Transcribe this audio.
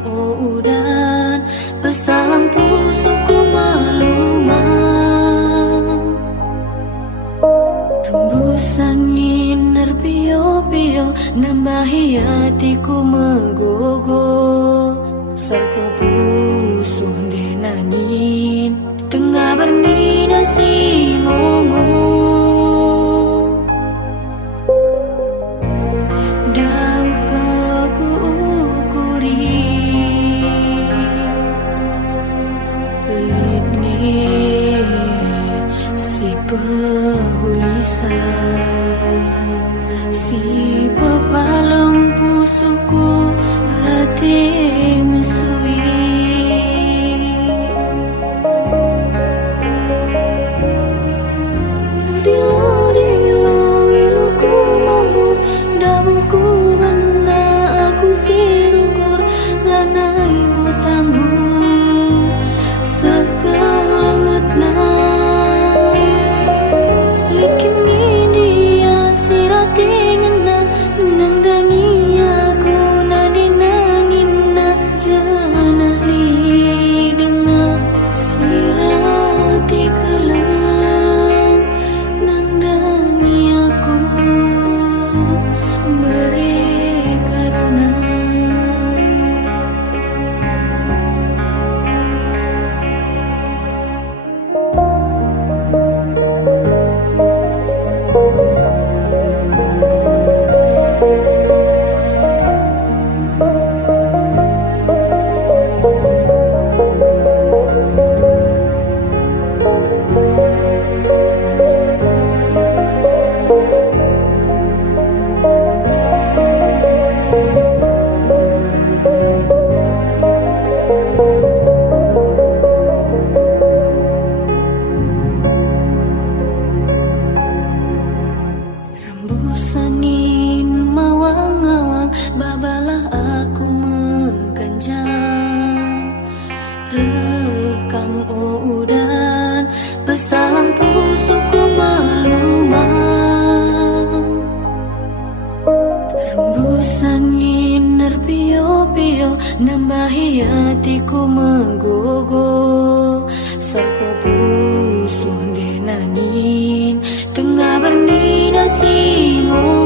udan pesalam pusuku malumah. Rembus angin nerpio-pio nambahi hatiku megogo. Sarko pusuh denangin tengah bernina singongo. Dauh ku ukuri pelit nih si pehulisan, si pepalem pusuku rati mesui. Dilo iluku mambur dabuhku bena aku sirukur lanai butanggu sekelenget na likini dia sirati ngena nangdangi aku nadi nangina janah li dengar sirati keleng nangdangi aku beri karuna. Rembus angin mawang-awang babalah aku meganjang. Rekam udan pesalam pusuku malumah. Rembus angin nerpio-pio nambahi hatiku megogo. Sarko pusuh denangin tengah bernina singo.